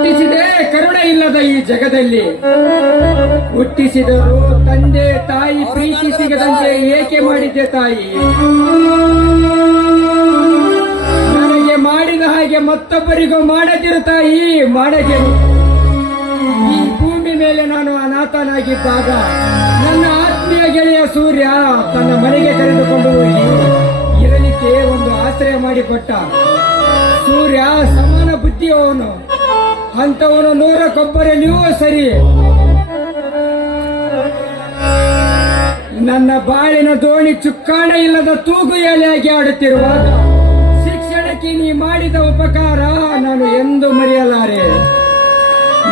ಹುಟ್ಟಿಸಿದೆ ಕರುಣೆ ಇಲ್ಲದ ಈ ಜಗದಲ್ಲಿ. ಹುಟ್ಟಿಸಿದರು ತಂದೆ ತಾಯಿ ಪ್ರೀತಿ ಸಿಗದಂತೆ ಏಕೆ ಮಾಡಿದ್ದೆ ತಾಯಿ? ನನಗೆ ಮಾಡಿದ ಹಾಗೆ ಮತ್ತೊಬ್ಬರಿಗೂ ಮಾಡದಿರ ತಾಯಿ ಮಾಡದಿರು ಈ ಭೂಮಿ ಮೇಲೆ ನಾನು ಅನಾಥನಾಗಿದ್ದಾಗ ನನ್ನ ಆತ್ಮೀಯ ಗೆಳೆಯ ಸೂರ್ಯ ತನ್ನ ಮನೆಗೆ ಕರೆದುಕೊಂಡು ಹೋಗಿ ಇರಲಿಕ್ಕೆ ಒಂದು ಆಶ್ರಯ ಮಾಡಿಕೊಟ್ಟ. ಸೂರ್ಯ ಸಮಾನ ಬುದ್ಧಿಯವನು. ಅಂಥವನು ನೂರ ನೀವು ಸರಿ. ನನ್ನ ಬಾಳಿನ ದೋಣಿ ಚುಕ್ಕಾಣ ಇಲ್ಲದ ತೂಗು ಎಲೆಯಾಗಿ ಆಡುತ್ತಿರುವಾಗ ಶಿಕ್ಷಣಕ್ಕೆ ನೀ ಮಾಡಿದ ಉಪಕಾರ ನಾನು ಎಂದು ಮರೆಯಲಾರೆ.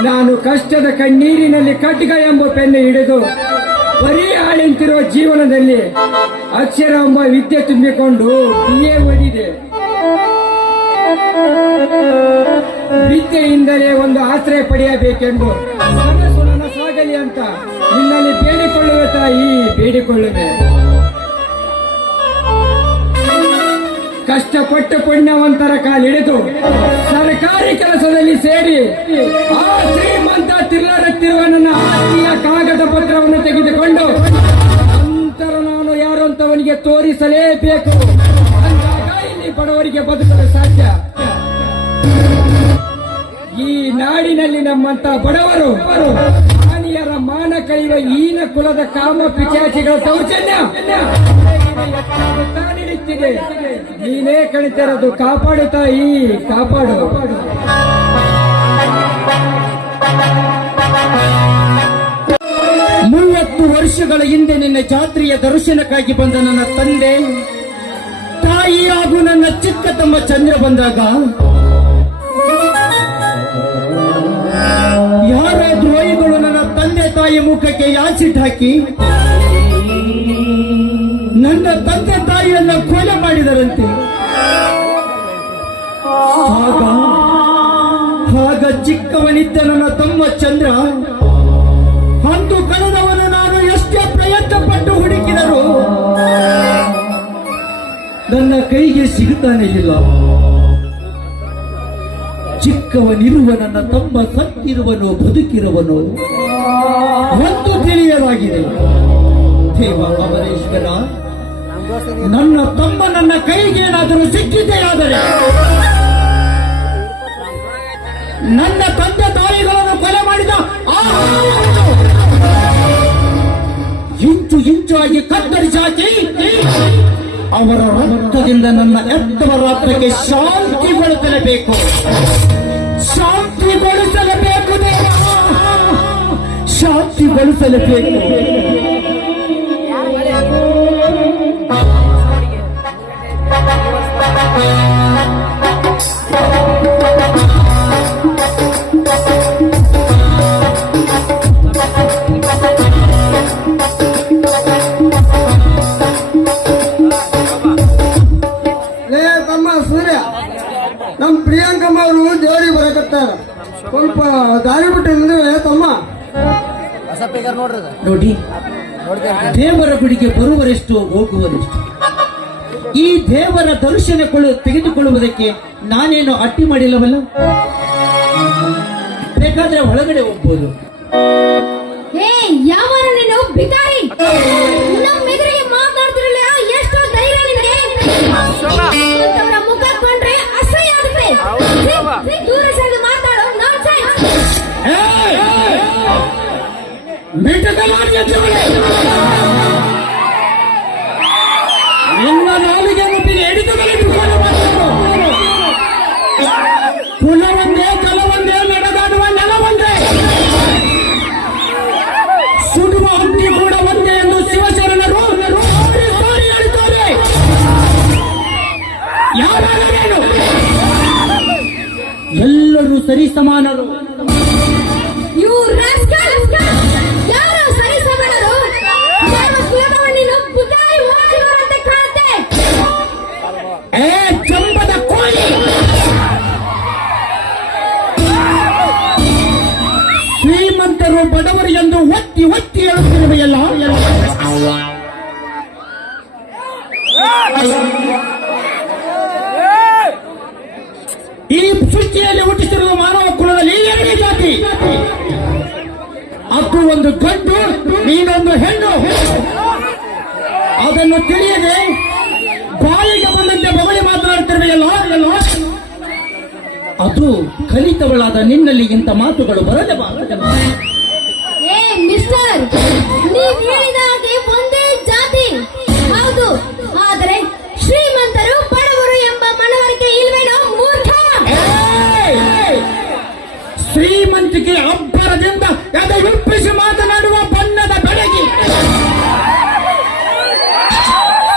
ನಾನು ಕಷ್ಟದ ಕಣ್ಣೀರಿನಲ್ಲಿ ಕಟ್ಗ ಎಂಬ ಪೆನ್ನು ಹಿಡಿದು ಬರೀ ಆಳಿಂತಿರುವ ಜೀವನದಲ್ಲಿ ಅಕ್ಷರ ಎಂಬ ವಿದ್ಯೆ ತುಂಬಿಕೊಂಡು ಬಿ ಎ ಓದಿದೆ. ವಿದ್ಯೆಯಿಂದಲೇ ಒಂದು ಆಶ್ರಯ ಪಡೆಯಬೇಕೆಂದು ನನ್ನ ಸಾಗಲಿ ಅಂತ ನಿನ್ನಲ್ಲಿ ಬೇಡಿಕೊಳ್ಳುವ ತಾಯಿ ಬೇಡಿಕೊಳ್ಳುವೆ. ಕಷ್ಟಪಟ್ಟು ಪುಣ್ಯವಂತರ ಕಾಲಿಡಿದು ಸರ್ಕಾರಿ ಕೆಲಸದಲ್ಲಿ ಸೇರಿ ಆ ಶ್ರೀಮಂತ ತಿರ್ಲಾಡುತ್ತಿರುವ ನನ್ನ ಆತ್ಮೀಯ ಕಾಗದ ಪತ್ರವನ್ನು ತೆಗೆದುಕೊಂಡು ನಂತರ ನಾನು ಯಾರು ಅಂತವನಿಗೆ ತೋರಿಸಲೇಬೇಕು. ಇಲ್ಲಿ ಬಡವರಿಗೆ ಬದುಕಲು ಸಾಧ್ಯ. ನಾಡಿನಲ್ಲಿ ನಮ್ಮಂತ ಬಡವರು ಪ್ರಾಣಿಯರ ಮಾನ ಕಳೆಯುವ ಈನ ಕುಲದ ಕಾಮ ಪಿಚಾಚಿಗಳ ಸೌಜನ್ಯ. ನಡೀತಿದೆ ನೀನೇ ಕಣಿತಿರೋದು ಕಾಪಾಡು ತಾಯಿ ಕಾಪಾಡು. ಮೂವತ್ತು ವರ್ಷಗಳ ಹಿಂದೆ ನಿನ್ನ ಜಾತ್ರೆಯ ದರ್ಶನಕ್ಕಾಗಿ ಬಂದ ನನ್ನ ತಂದೆ ತಾಯಿ ಹಾಗೂ ನನ್ನ ಚಿಕ್ಕ ತಮ್ಮ ಚಂದ್ರ ಬಂದಾಗ ತಾಯಿ ಮುಖಕ್ಕೆ ಯಾಸಿಟ್ ಹಾಕಿ, ನನ್ನ ತಂದೆ ತಾಯಿಯನ್ನ ಕೊಲೆ ಮಾಡಿದರಂತೆ. ಆಗ ಚಿಕ್ಕವನಿದ್ದ ನನ್ನ ತಮ್ಮ ಚಂದ್ರ, ಅಂದು ಕಳೆದವನು ನಾನು ಎಷ್ಟೇ ಪ್ರಯತ್ನ ಪಟ್ಟು ಹುಡುಕಿದರು ನನ್ನ ಕೈಗೆ ಸಿಗುತ್ತಾನೆ ಇಲ್ಲ. ಚಿಕ್ಕವನಿರುವ ನನ್ನ ತಮ್ಮ ಸತ್ತಿರುವನು, ಬದುಕಿರುವನು. ಒಂದು ತಿಳಿಯಲಾಗಿದೆ. ದೇವ ಅಮರೇಶ್ವರ ನನ್ನ ತಮ್ಮ ನನ್ನ ಕೈಗೇನಾದರೂ ಸಿಕ್ಕಿದೆಯಾದರೆ? ನನ್ನ ತಂದೆ ತಾಯಿಗಳನ್ನು ಕೊಲೆ ಮಾಡಿದ ಇಂಚು ಇಂಚಾಗಿ ಕತ್ತರಿಸಿ ಅವರ ರಕ್ತದಿಂದ ನನ್ನ ಎತ್ತವರ ರಾತ್ರಕ್ಕೆ ಶಾಂತಿಗೊಳಿಸಲೇಬೇಕು ಶಾಂತಿಗೊಳಿಸಲೇಬೇಕು ಶಾಂತಿಗೊಳಿಸಲೇಬೇಕು ಲೇ ನೋಡಿ ದೇವರ ಗುಡಿಗೆ ಬರುವರೆಷ್ಟು ಹೋಗುವರೆಷ್ಟು. ಈ ದೇವರ ದರ್ಶನ ಕೊಳ್ಳು ತೆಗೆದುಕೊಳ್ಳುವುದಕ್ಕೆ ನಾನೇನು ಅಟ್ಟಿ ಮಾಡಿಲ್ಲವಲ್ಲ? ಬೇಕಾದ್ರೆ ಒಳಗಡೆ ಹೋಗ್ಬೋದು. ನಿನ್ನ ನಾಲಿಗೆ ಮುಟ್ಟಿಗೆ ಹಿಡಿದುಕೊಳ್ಳಿ ಬಿಟ್ಕೊಂಡು ಬಂದವರು. ಕಲ ಒಂದೇ ನಡೆದಾಡುವ ನೆಲವೊಂದೇ. ಸುಡುವ ಅಗ್ನಿ ಕೂಡ ಒಂದೇ ಎಂದು ಶಿವಶರಣರು ಹೇಳಿದ್ದಾರೆ. ಯಾರು ಎಲ್ಲರೂ ಸರಿ ಸಮಾನರು. ನಾವು ಬಡವರು ಎಂದು ಒತ್ತಿ ಒತ್ತಿ ಹೇಳುತ್ತಿರುವೆಯಲ್ಲ ಈ ಸೃಷ್ಟಿಯಲ್ಲಿ ಹುಟ್ಟಿಸಿರುವ ಮಾನವ ಕುಲದಲ್ಲಿ ಎರಡನೇ ಜಾತಿ. ಅದು ಒಂದು ಗಂಡು, ನೀನೊಂದು ಹೆಣ್ಣು. ಅದನ್ನು ತಿಳಿಯದೆ ಬಾಯಿಗೆ ಬಂದಂತೆ ಬಗಳಿ ಮಾತನಾಡ್ತಿರುವ ಅದು ಕಲಿತವಳಾದ ನಿನ್ನಲ್ಲಿ ಇಂಥ ಮಾತುಗಳು ಬರದೆ ನೀವ್ ಹೇಳಿದ ಹಾಗೆ ಒಂದೇ ಜಾತಿ? ಹೌದು. ಆದರೆ ಶ್ರೀಮಂತರು, ಬಡವರು ಎಂಬ ಮನವರಿಕೆ ಇಲ್ವೇನೋ ಮೂರ್ಖ? ಶ್ರೀಮಂತಿಕೆ ಅಬ್ಬರದಿಂದ ಎದೆ ವಿಪ್ಪಿಸಿ ಮಾತನಾಡುವ ಬಣ್ಣದ ಬೆಳಗಿ.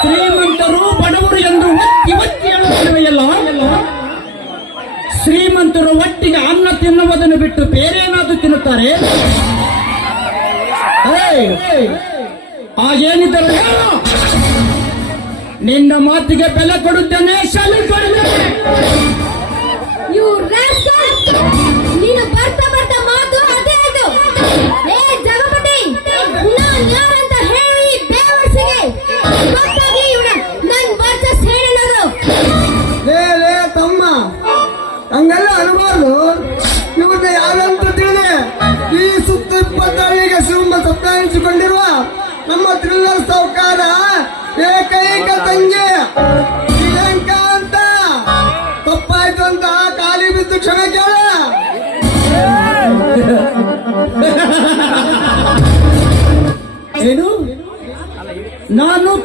ಶ್ರೀಮಂತರು, ಬಡವರು ಎಂದು ಒತ್ತಿ ಒತ್ತಿ ಹೇಳುತ್ತಿರುವೆಯಲ್ಲ ಶ್ರೀಮಂತರು ಒಟ್ಟಿಗೆ ಅನ್ನ ತಿನ್ನುವುದನ್ನು ಬಿಟ್ಟು ಬೇರೇನಾದ್ರೂ ತಿನ್ನುತ್ತಾರೆ? ಹೇಳು. ನಿನ್ನ ಮಾತಿಗೆ ಬೆಲೆ ಕೊಡುತ್ತೇನೆ ಶಾಲೆ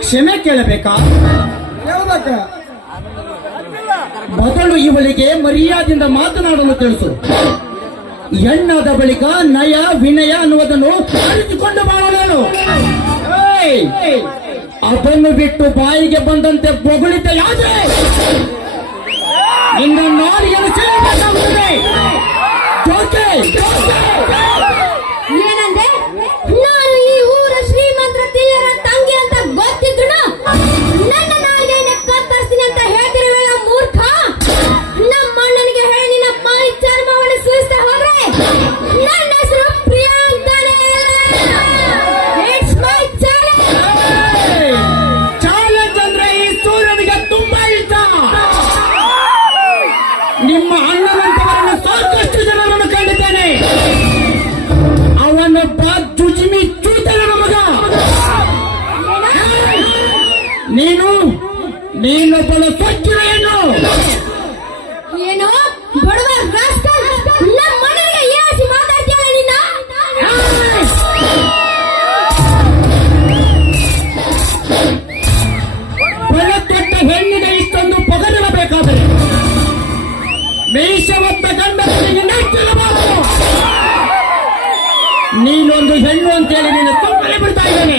ಕ್ಷಮೆ ಕೇಳಬೇಕಾ? ಮೊದಲು ಇವಳಿಗೆ ಮರ್ಯಾದೆಯಿಂದ ಮಾತನಾಡಲು ತಿಳಿಸು. ಹೆಣ್ಣಾದ ಬಳಿಕ ನಯ, ವಿನಯ ಅನ್ನುವುದನ್ನು ಅರಿತುಕೊಂಡು ಏಯ್! ಅದನ್ನು ಬಿಟ್ಟು ಬಾಯಿಗೆ ಬಂದಂತೆ ಬೊಗಳಿದ್ದ ಯಾವುದೇ ನಿನ್ನ ನಾಲಿಗೆಯನ್ನು ಸೇರಬೇಕಾಗುತ್ತದೆ! ನೀನೊಬ್ಬಳ ಸ್ವಚ್ಛತೆಯನ್ನು ಏನು? ಬಡವ ರಾಸ್ಕಲ್ ನಮ್ಮ ಮನೆಗೆ ಏರಿಸಿ ಮಾತಾಡ್ತೀಯ ನಿನ್ನ ಬೆಳತೊಟ್ಟ ಹೆಣ್ಣಿಗೆ ಇಷ್ಟೊಂದು ಪೊಗರಿರಬೇಕಾದರೆ ಮೀಸವತ್ತ ಗಂಡನಿಗೆ ನಾಚಿರಬಾರದು ನೀನೊಂದು ಹೆಣ್ಣು ಅಂತೇಳಿ ನಿನ್ನ ತುಂಬಲೇ ಬಿಡ್ತಾ ಇದ್ದೇನೆ.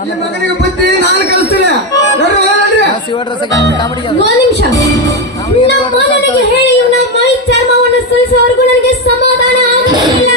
ಈ ಮಗನಿಗೆ ಬುದ್ಧಿ ನಾನು ಕಲಿಸ್ತೀನಿ. ನೋಡ್ರಿ ಹೋಗ್ರಿ ಒಂದ್ ನಿಮಿಷ. ನಮ್ಮ ನನಗೆ ಹೇಳಿ ಇವನ ಮೈ ಚರ್ಮವನ್ನು ಸುರಿಸುವವರೆಗೂ ನನಗೆ ಸಮಾಧಾನ ಆಗುತ್ತಿಲ್ಲ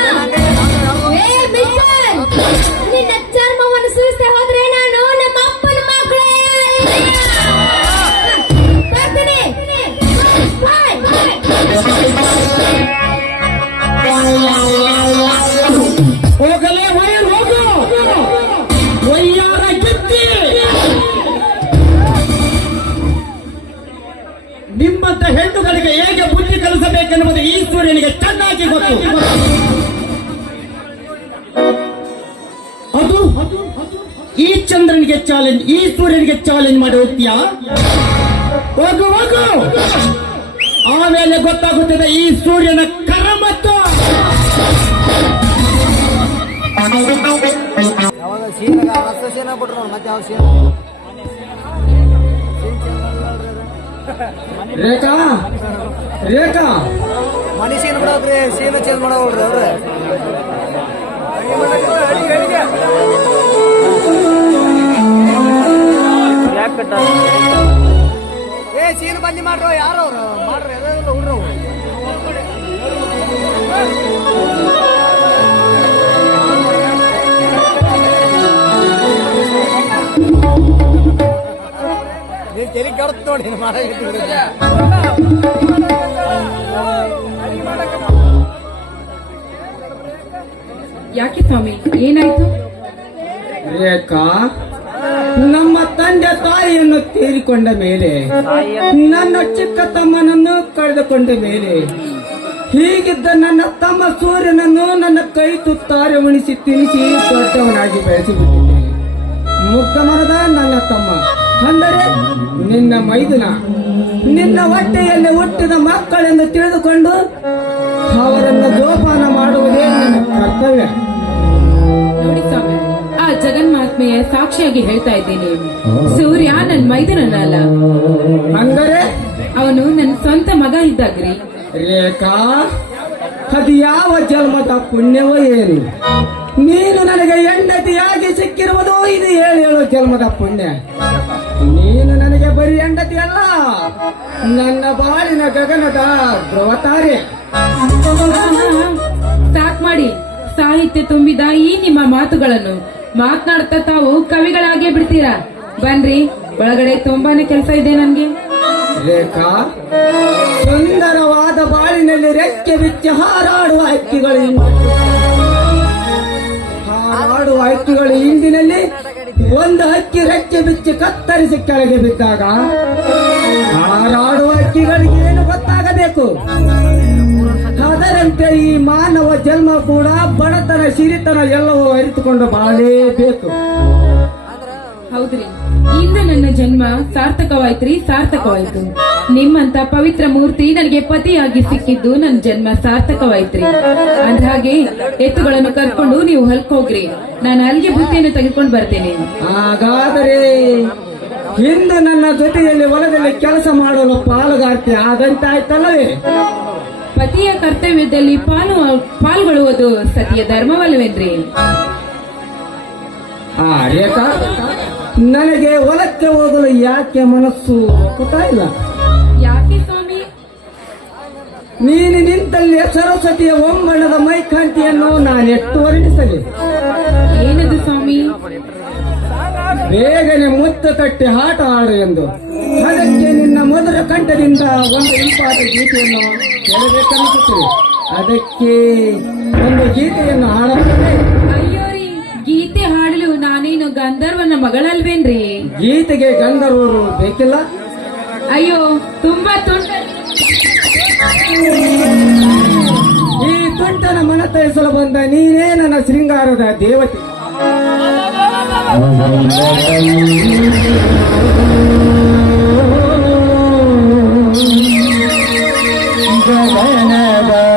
ಚಾಲೆಂಜ್ ಮಾಡಿ ಹೋಗ್ತೀಯಾ? ಹೋಗು ಹೋಗು. ಆಮೇಲೆ ಗೊತ್ತಾಗುತ್ತದೆ ಈ ಸೂರ್ಯನ ಕರ ಮತ್ತು ಸೀನಾಗ ರಸ್ತೆ ಸೀನ ಬಿಟ್ರು ನೋಡಿ ಮತ್ತೆ ಯಾವ ಸೀನ್ ರೇಖಾ ರೇಖಾ. ಮನಿ ಸೀನ್ ಬಿಡೋದ್ರಿ ಸೀನ ಚೇಂಜ್ ಮಾಡೋದ್ರಿ ಅವ್ರೆ. ಏ ಸೀನ್ ಬಂದಿ ಮಾಡ್ರೋ ಯಾರು ಅವ್ರು ಮಾಡ್ರಿ ಎಲ್ಲ ಹುಡ್ರು. ನೀನ್ ತೆರಿ ಕಡ್ತ್ ನೋಡಿ ಮಾಡ ಯಾಕೆ ಸ್ವಾಮಿ ಏನಾಯ್ತು? ರೇಖಾ ನಮ್ಮ ತಂದೆ ತಾಯಿಯನ್ನು ತೀರಿಕೊಂಡ ಮೇಲೆ ನನ್ನ ಚಿಕ್ಕ ತಮ್ಮನನ್ನು ಕಳೆದುಕೊಂಡ ಮೇಲೆ ಹೀಗಿದ್ದ ನನ್ನ ತಮ್ಮ ಸೂರ್ಯನನ್ನು ನನ್ನ ಕೈ ತುತ್ತಾರೆ ಉಣಿಸಿ ತಿನಿಸಿ ದೊಡ್ಡವನಾಗಿ ಬೆಳೆಸಿಬಿಟ್ಟಿದ್ದೇನೆ ಮುಗ್ಧ ಮರದ ನನ್ನ ತಮ್ಮ ಅಂದರೆ ನಿನ್ನ ಮೈದುನ ನಿನ್ನ ಹೊಟ್ಟೆಯಲ್ಲಿ ಹುಟ್ಟಿದ ಮಕ್ಕಳೆಂದು ತಿಳಿದುಕೊಂಡು ಅವರನ್ನು ಜೋಪಾನ ಮಾಡುವುದೇ ನನ್ನ ಕರ್ತವ್ಯ. ಜಗನ್ಮಾತ್ಮೆಯ ಸಾಕ್ಷಿಯಾಗಿ ಹೇಳ್ತಾ ಇದ್ದೀನಿ. ಸೂರ್ಯ ನನ್ ಮೈದನಲ್ಲ ಅಂದರೆ ಅವನು ನನ್ನ ಸ್ವಂತ ಮಗ ಇದ್ದಾಗ್ರಿ. ರೇಖಾ ಅದು ಯಾವ ಜನ್ಮದ ಪುಣ್ಯವೋ ಏನು? ನೀನು ನನಗೆ ಹೆಂಡತಿಯಾಗಿ ಸಿಕ್ಕಿರುವುದು ಇದು ಏಳು ಏಳು ಜನ್ಮದ ಪುಣ್ಯ. ನೀನು ನನಗೆ ಬರೀ ಹೆಂಡತಿ ಅಲ್ಲ ನನ್ನ ಬಾಳಿನ ಗಗನದ ಧ್ರುವತಾರೆ. ಸಾಕ್ ಮಾಡಿ ಸಾಹಿತ್ಯ ತುಂಬಿದ ಈ ನಿಮ್ಮ ಮಾತುಗಳನ್ನು ಮಾತನಾಡ್ತಾ ತಾವು ಕವಿಗಳಾಗೆ ಬಿಡ್ತೀರಾ? ಬನ್ರಿ, ಒಳಗಡೆ ತುಂಬಾನೇ ಕೆಲಸ ಇದೆ ನನ್ಗೆ. ರೇಖಾ ಸುಂದರವಾದ ಬಾಳಿನಲ್ಲಿ ರೆಕ್ಕೆ ಬಿಚ್ಚಿ ಹಾರಾಡುವ ಹಕ್ಕಿಗಳು ಹಾರಾಡುವ ಹಕ್ಕಿಗಳು ಹಿಂದಿನಲ್ಲಿ ಒಂದು ಹಕ್ಕಿ ರೆಕ್ಕೆ ಬಿಚ್ಚಿ ಕತ್ತರಿಸಿ ಕೆಳಗೆ ಬಿದ್ದಾಗ ಹಾರಾಡುವ ಹಕ್ಕಿಗಳಿಗೆ ಏನು ಗೊತ್ತಾಗಬೇಕು? ಅದರಂತೆ ಈ ಮಾನವ ಜನ್ಮ ಕೂಡ ಬಡತನ ಸಿರಿತನ ಎಲ್ಲವೂ ಅರಿತುಕೊಂಡು ಬಾಳಲೇಬೇಕು. ಹೌದ್ರಿ. ಇಂದ ನನ್ನ ಜನ್ಮ ಸಾರ್ಥಕವಾಯ್ತ್ರಿ ಸಾರ್ಥಕವಾಯ್ತು. ನಿಮ್ಮಂತ ಪವಿತ್ರ ಮೂರ್ತಿ ನನಗೆ ಪತಿಯಾಗಿ ಸಿಕ್ಕಿದ್ದು ನನ್ನ ಜನ್ಮ ಸಾರ್ಥಕವಾಯ್ತ್ರಿ. ಅಂದ್ಹಾಗೆ ಎತ್ತುಗಳನ್ನು ಕರ್ಕೊಂಡು ನೀವು ಹೊಲ್ಕೋಗ್ರಿ. ನಾನು ಅಲ್ಲಿಗೆ ಬುತ್ತಿಯನ್ನು ತೆಗೆದುಕೊಂಡು ಬರ್ತೇನೆ. ಹಾಗಾದರೆ ಇಂದು ನನ್ನ ಜೊತೆಯಲ್ಲಿ ಹೊಲದಲ್ಲಿ ಕೆಲಸ ಮಾಡಲು ಪಾಲುಗಾರ್ತಿ ಆದಂತಾಯ್ತಲ್ಲವೇ ಪತಿಯ ಕರ್ತವ್ಯದಲ್ಲಿ ಪಾಲು ಪಾಲ್ಗೊಳ್ಳುವುದು ಸತಿಯ ಧರ್ಮವಲ್ಲವೇನ್ರಿ. ರೇಖಾ ನನಗೆ ಹೊಲಕ್ಕೆ ಹೋಗಲು ಯಾಕೆ ಮನಸ್ಸು ಇಲ್ಲ? ಯಾಕೆ ಸ್ವಾಮಿ? ನೀನು ನಿಂತಲ್ಲಿ ಸರಸ್ವತಿಯ ಒಮ್ಮಣ್ಣದ ಮೈಕಾಂತಿಯನ್ನು ನಾನು ಎಷ್ಟು ವರ್ಣಿಸಲಿ? ಏನದು ಸ್ವಾಮಿ? ಬೇಗನೆ ಮುತ್ತ ತಟ್ಟಿ ಆಟ ಆಡು ಎಂದು. ಅದಕ್ಕೆ ಕಂಠದಿಂದ ಒಂದು ಇಂಪಾದ ಗೀತೆಯನ್ನು ಹೇಳಬೇಕನ್ನಿಸುತ್ತದೆ ಅದಕ್ಕೆ ಒಂದು ಗೀತೆಯನ್ನು ಹಾಡಬೇಕು ಅಯ್ಯೋ ರೀ ಗೀತೆ ಹಾಡಲು ನಾನೇನು ಗಂಧರ್ವನ ಮಗಳಲ್ವೇನ್ರಿ? ಗೀತೆಗೆ ಗಂಧರ್ವರು ಬೇಕಿಲ್ಲ? ಅಯ್ಯೋ ತುಂಬಾ ತುಂಟ ಈ ತುಂಟನ ಮನ ತರಿಸಲು ಬಂದ ನೀನೇ ನನ್ನ ಶೃಂಗಾರದ ದೇವತೆ. Baba.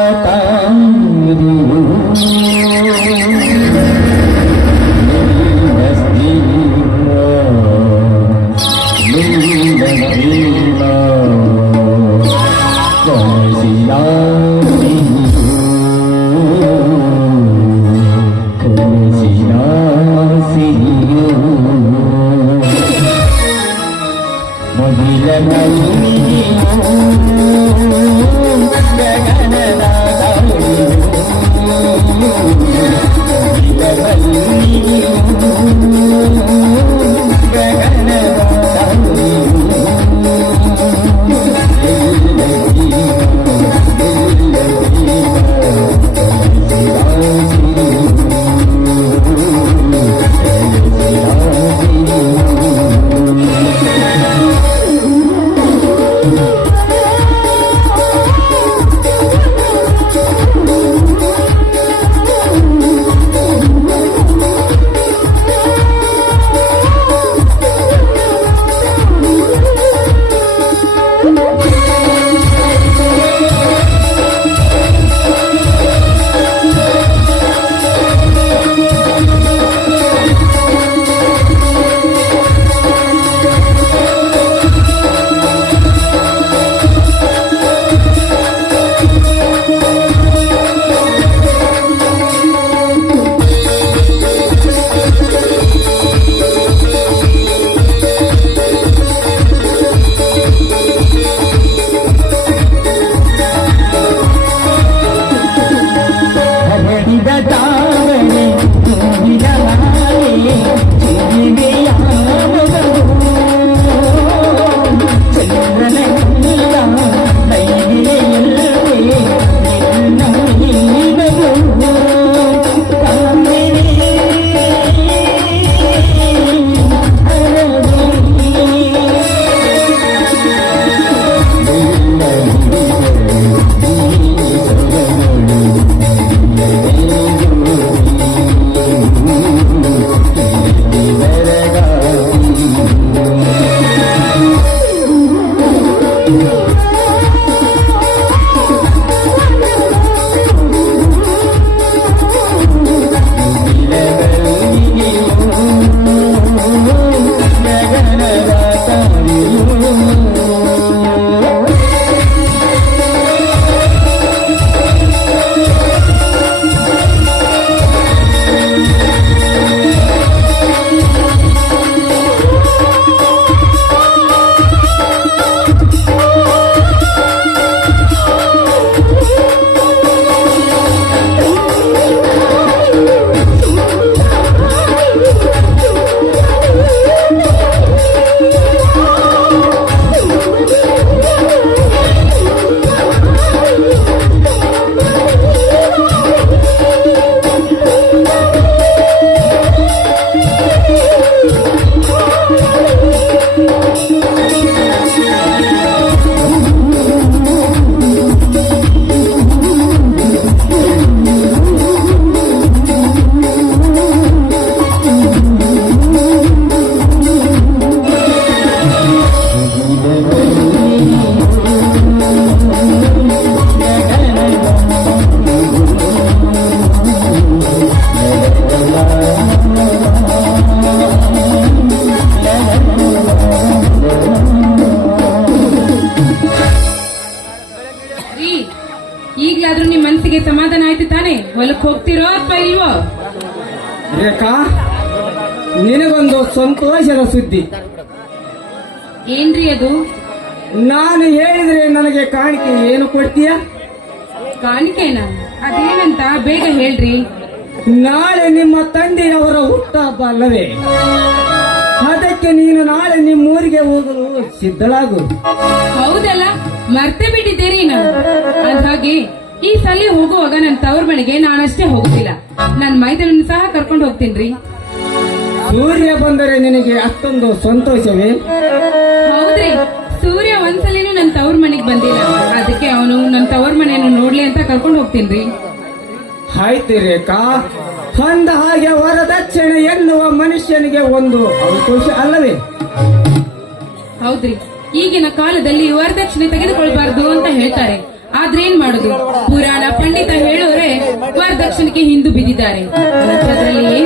ರೇಖಾ ನಿನಗೊಂದು ಸಂತೋಷದ ಸುದ್ದಿ. ಏನ್ರಿ ಅದು? ನಾನು ಹೇಳಿದ್ರೆ ನನಗೆ ಕಾಣಿಕೆ ಏನು ಕೊಡ್ತೀಯ? ಕಾಣಿಕೆನ? ಅದೇನಂತ? ಬೇಗ ಹೇಳ್ರಿ. ನಾಳೆ ನಿಮ್ಮ ತಂದೆಯವರ ಹುಟ್ಟಹಬ್ಬ ಅಲ್ಲವೇ ಅದಕ್ಕೆ ನೀನು ನಾಳೆ ನಿಮ್ಮೂರಿಗೆ ಹೋಗಲು ಸಿದ್ಧಳಾಗು. ಹೌದಲ್ಲ? ಮರ್ತೆ ಬಿಟ್ಟಿದ್ದೀರಿ ನಾನು. ಈ ಸಲ ಹೋಗುವಾಗ ನನ್ನ ತವ್ರ ಮನೆಗೆ ನಾನಷ್ಟೇ ಹೋಗುದಿಲ್ಲ ನನ್ ಮೈದನನ್ನು ಸಹ ಕರ್ಕೊಂಡು ಹೋಗ್ತೀನಿ ಸೂರ್ಯ ಬಂದರೆ ನಿನಗೆ ಅಷ್ಟೊಂದು ಸಂತೋಷವೇ? ಹೌದ್ರಿ. ಸೂರ್ಯ ಒಂದ್ಸಲಿನೂ ನನ್ನ ತವ್ರ ಮನೆಗೆ ಬಂದಿಲ್ಲ. ಅದಕ್ಕೆ ಅವನು ನನ್ನ ತವ್ರ ಮನೆಯನ್ನು ನೋಡ್ಲಿ ಅಂತ ಕರ್ಕೊಂಡು ಹೋಗ್ತೀನಿ ಆಯ್ತು ರೇಖಾ. ಅಂದ ಹಾಗೆ ವರದಕ್ಷಿಣೆ ಎನ್ನುವ ಮನುಷ್ಯನಿಗೆ ಒಂದು ಅವಕಾಶ ಅಲ್ಲವೇ? ಹೌದ್ರಿ. ಈಗಿನ ಕಾಲದಲ್ಲಿ ವರದಕ್ಷಿಣೆ ತೆಗೆದುಕೊಳ್ಬಾರ್ದು ಅಂತ ಹೇಳ್ತಾರೆ. ಆದ್ರೆ ಏನ್ ಮಾಡುದು? ಪುರಾಣ ಪಂಡಿತ ಹೇಳೋರೆ ವರದಕ್ಷಿಣೆಗೆ ಹಿಂದು ಬಿದ್ದಿದ್ದಾರೆ. ಅದ್ರಲ್ಲಿ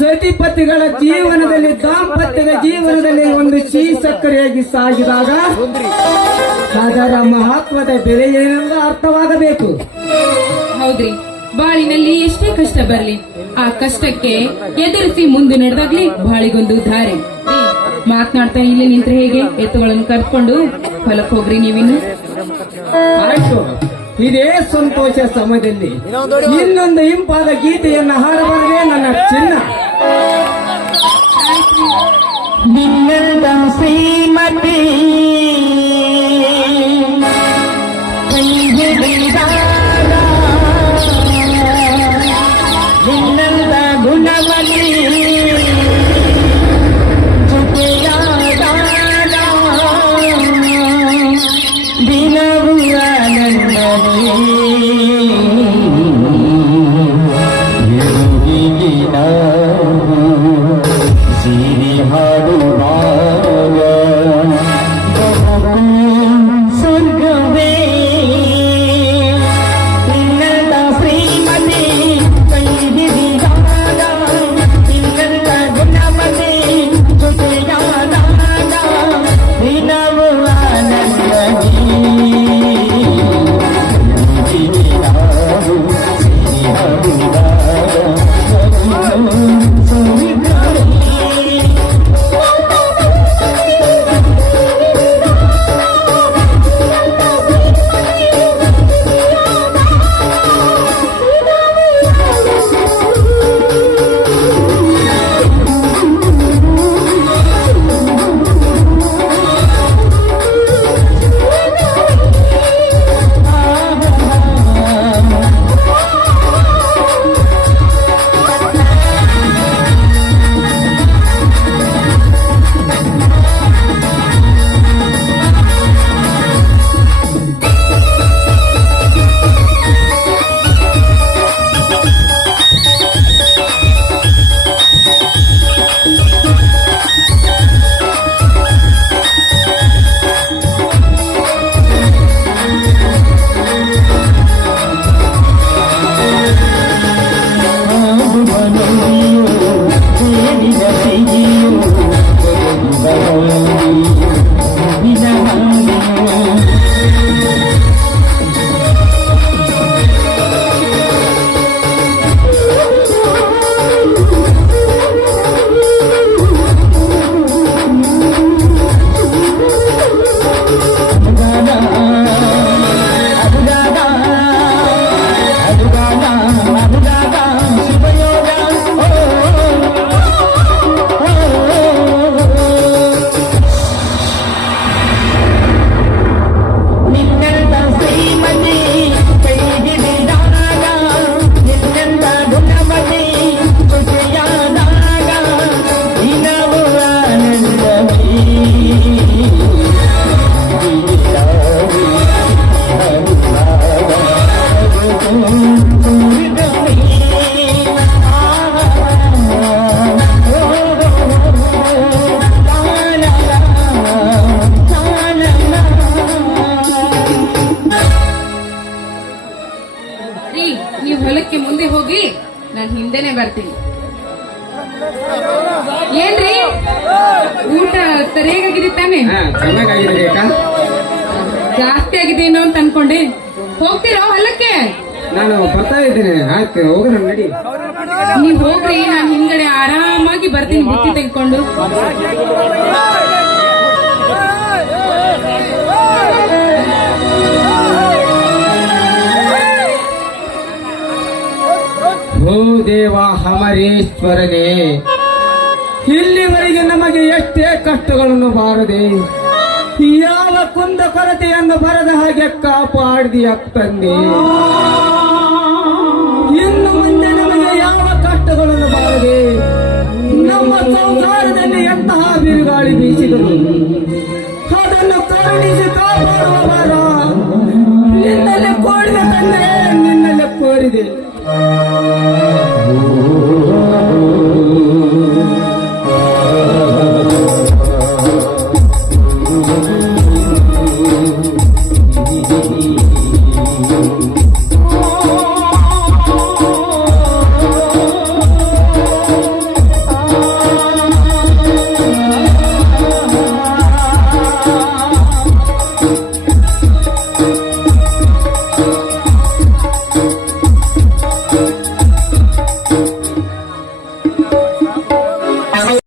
ಸತಿಪತಿಗಳ ಜೀವನದಲ್ಲಿ ದಾಂಪತ್ಯದ ಜೀವನದಲ್ಲಿ ಒಂದು ಚೀ ಸಕ್ಕರೆಯಾಗಿ ಸಾಗಿದಾಗ ಅದರ ಮಹತ್ವದ ಬೆಲೆ ಏನೆಂದು ಅರ್ಥವಾಗಬೇಕು? ಹೌದ್ರಿ. ಬಾಳಿನಲ್ಲಿ ಎಷ್ಟೇ ಕಷ್ಟ ಬರಲಿ ಆ ಕಷ್ಟಕ್ಕೆ ಎದುರಿಸಿ ಮುಂದೆ ನಡೆದಾಗ್ಲಿ ಬಾಳಿಗೊಂದು ಧಾರೆ. ಮಾತನಾಡ್ತಾ ಮಾತ್ನಾಡ್ತಾ ಇಲ್ಲಿ ನಿಂತ್ರೆ ಹೇಗೆ? ಎತ್ತುಗಳನ್ನು ಕರ್ಕೊಂಡು ಹೊಲಕ್ಕೆ ಹೋಗ್ರಿ ನೀವಿನ್ನು. ಆಯ್ತು. ಇದೇ ಸಂತೋಷ ಸಮಯದಲ್ಲಿ ಇನ್ನೊಂದು ಇಂಪಾದ ಗೀತೆಯನ್ನ ಹಾರಬಾರದೆ ನನ್ನ ಚಿನ್ನ. ಶ್ರೀಮತಿ ಸರಿಯಾಗಿದೆ ತಾನೆ? ಹಾ ಚೆನ್ನಾಗಾಗಿದೆ ರೇಖಾ. ಜಾಸ್ತಿ ಆಗಿದೇನೋ ಅಂತ ಅನ್ಕೊಂಡೆ. ಹೋಗ್ತೀರಾ ಹೊಲಕ್ಕೆ? ನಾನು ಬರ್ತಾ ಇದ್ದೇನೆ. ಆಯ್ತು ಹೋಗೋಣ ನಡಿ. ನೀವ್ ಹೋಗ್ರಿ ನಾನು ಹಿಂದ್ಗಡೆ ಆರಾಮಾಗಿ ಬರ್ತೀನಿ ಬುತ್ತಿ ತೆಗೆದುಕೊಂಡು ಭೂದೇವ ಹಮರೇಶ್ವರನೇ. ಇಲ್ಲಿವರೆಗೆ ನಮಗೆ ಎಷ್ಟೇ ಕಷ್ಟಗಳನ್ನು ಬಾರದೆ ಯಾವ ಕುಂದ ಕೊರತೆಯನ್ನು ಬರದ ಹಾಗೆ ಕಾಪಾಡಿದಿ ತಂದೆ ಇನ್ನು ಮುಂದೆ ನಮಗೆ ಯಾವ ಕಷ್ಟಗಳನ್ನು ಬಾರದೆ ನಮ್ಮ ಸಂಸಾರದಲ್ಲಿ ಎಂತಹ ಬಿರುಗಾಳಿ ಬೀಸಿದರು